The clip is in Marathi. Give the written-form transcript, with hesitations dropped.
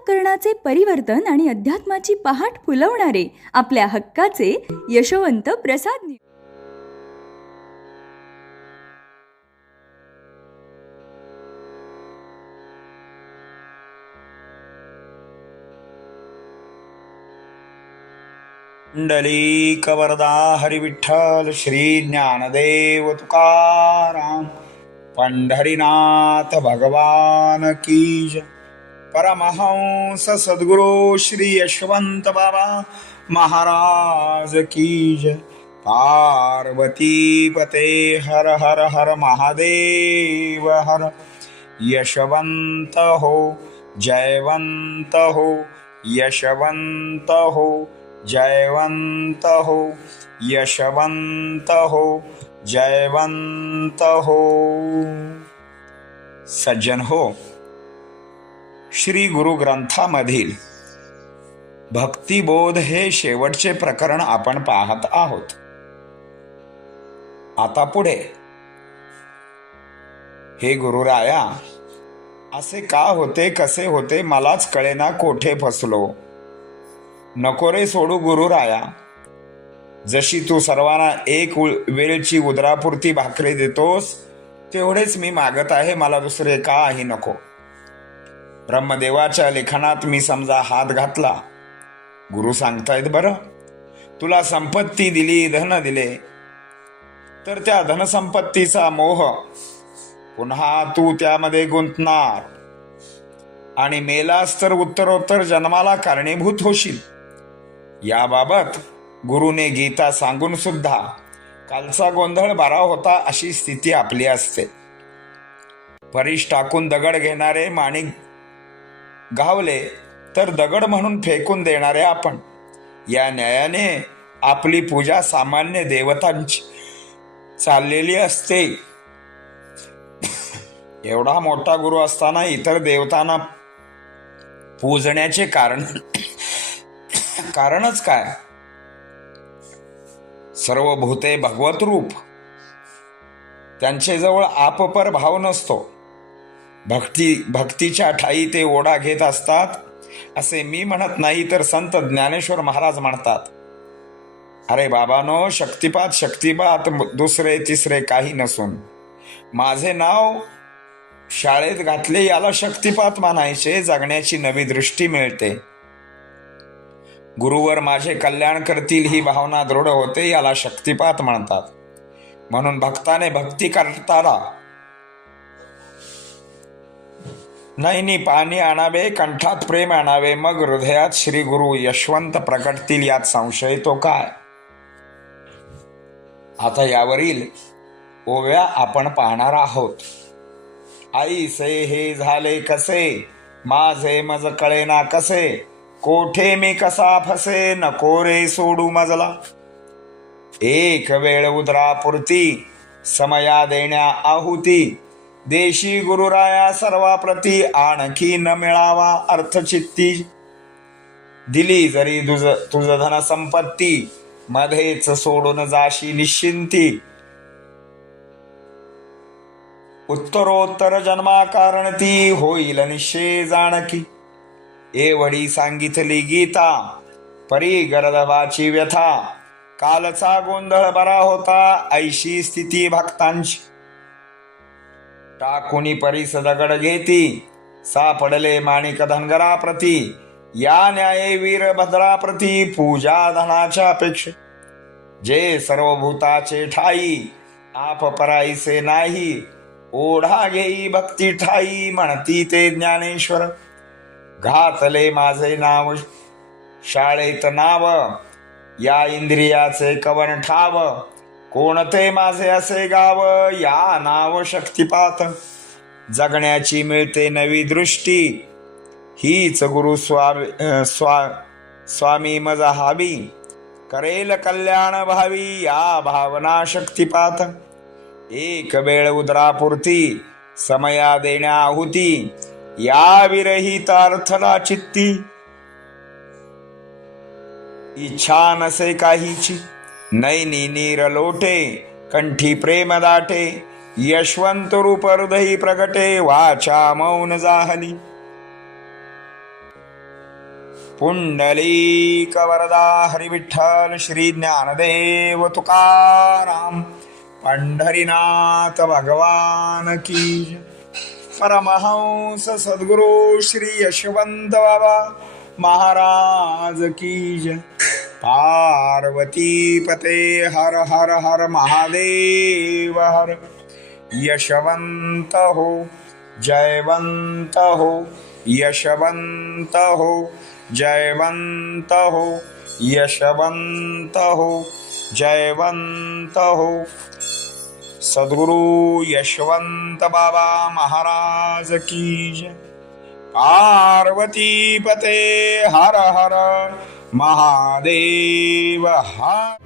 अंतःकरणाचे परिवर्तन आणि अध्यात्माची पहाट फुलवणारे आपल्या हक्काचे यशवंत प्रसाद पुंडलिक वरदा हरिविठ्ठल श्री ज्ञानदेव तुकाराम पंढरीनाथ भगवान की जय। परमहंस सद्गुरु श्री यशवंत बाबा महाराज की जय। पार्वती पते हर हर हर महादेव हर। यशवंत हो जयवंत हो, यशवंत हो जयवंत हो, यशवंत हो जयवंत हो। सज्जन हो, श्री गुरु ग्रंथामधील भक्तिबोध हे शेवटचे प्रकरण आपण पाहत आहोत। आता पुढे, हे गुरुराया, असे का होते कसे होते मलाच कळेना, कोठे फसलो। नको रे सोडू गुरुराया, जशी तू सर्वांना एक वेळची उदरापुरती भाकरी देतोस तेवढेच मी मागत आहे, मला दुसरे काही नको। ब्रह्मदेवाच्या लेखनात मी समजा हात घातला, गुरु सांगतायत बरं, तुला संपत्ती दिली, धन दिले, तर त्या धनसंपत्तीचा मोह पुन्हा तू त्यामध्ये गुंतणार आणि मेलास तर उत्तरोत्तर जन्माला कारणीभूत होशील। याबाबत गुरुने गीता सांगून सुद्धा कालचा गोंधळ बरा होता अशी स्थिती आपली असते। परीस टाकून दगड घेणारे माणिक गावले तर दगड म्हणून फेकून देणारे आपण। या न्यायाने आपली पूजा सामान्य देवतांची चाललेली असते। एवढा मोठा गुरु असताना इतर देवतांना पूजण्याचे कारणच काय? सर्व भूते भगवत रूप, त्यांचे जवळ आपपर भाव नसतो। भक्तीच्या ठाई ते ओढा घेत असतात असे मी म्हणत नाही, तर संत ज्ञानेश्वर महाराज म्हणतात। अरे बाबानो, शक्तिपात दुसरे तिसरे काही नसून माझे नाव शाळेत घातले याला शक्तिपात मानायचे। जगण्याची नवी दृष्टी मिळते। गुरुवर माझे कल्याण करतील ही भावना दृढ होते, याला शक्तिपात म्हणतात। म्हणून भक्ताने भक्ती करताना नैनी पाणी आणावे, कंठात प्रेम आणावे, मग हृदयात श्री गुरु यशवंत प्रकटतील, यात संशय तो काय। आता यावरील ओव्या आपण पाहणार आहोत। आई से हे झाले कसे, माझे मज कळेना कसे, कोठे मी कसा फसे, नको रे सोडू मजला। एक वेळ उदरापुरती समया देण्या आहुती, देशी गुरुराया सर्वाप्रती, आणखी न मिळावा अर्थचित्ती। दिली जरी तुझ धन संपत्ती, मध्येच सोडून जाशी निश्चिंती। उत्तरोत्तर जन्मा कारणती, होईल निश्चय जानकी। एवढी सांगितली गीता, परी गर्दवाची व्यथा, कालचा गोंधळ बरा होता, ऐशी स्थिती भक्तांची। टाकुनी परीस दगड घेती, सापडले माणिक धनगराप्रती, या न्याये वीरभद्राप्रती, पूजा धनाच्या अपेक्षे। जे सर्वभूताचे ठाई, आप पराईसे नाही, ओढा घेई भक्ती ठाई, म्हणती ते ज्ञानेश्वर। घातले माझे नाव शाळेत नाव, या इंद्रियाचे कवन ठाव, कोणते माझे असे गाव, या नाव शक्तिपात। जगण्याची मिळते नवी दृष्टी, हीच गुरु स्वामी मज हावी, करेल कल्याण भावी, या भावना शक्तिपात। एक वेळ उदरापुरती समया देण्या आहुती, या विरहित अर्थला चित्ती। इच्छा नसे काहीची, नैनी नीर लोटे, कंठी प्रेम दाटे, यशवंत रूप हृदयी प्रगटे, वाचा मौन जाहली। पुंडलिक वरदा हरी विठ्ठल श्री ज्ञानदेव तुकाराम पंढरीनाथ भगवान की जय. परमहंस सद्गुरु श्री यशवंत बाबा महाराज की जय. पार्वती पते हर हर हर महादेव हर. यशवंत हो जयवंत हो यशवंत हो जयवंत हो यशवंत हो जयवंत हो. सद्गुरु यशवंत बाबा महाराज की जय. पार्वती पते हर हर महादेव हर.